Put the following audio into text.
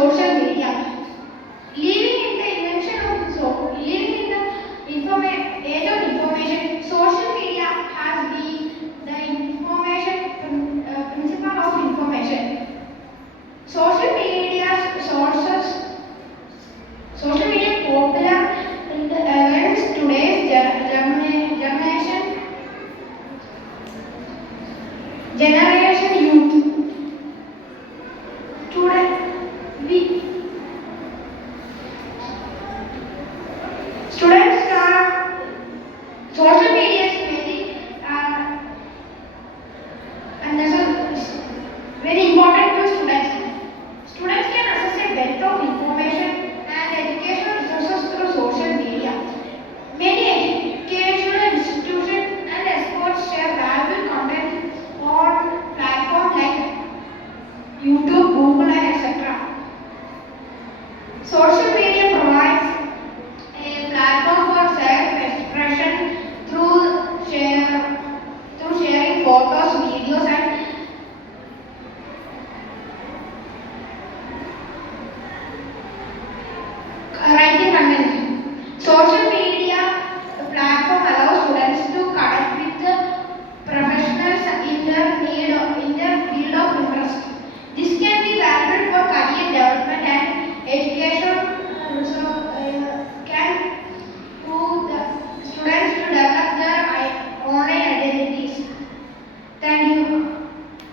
social media. Living in the invention of living in the age of information, social media has been the information principle of information. Social media sources, social media popular in the against today's generation youth. Today, students are social media is very important to students. Students can access a wealth of information and educational resources through social media. Many educational institutions and experts share valuable content on platforms like YouTube, Google, and etc. Social media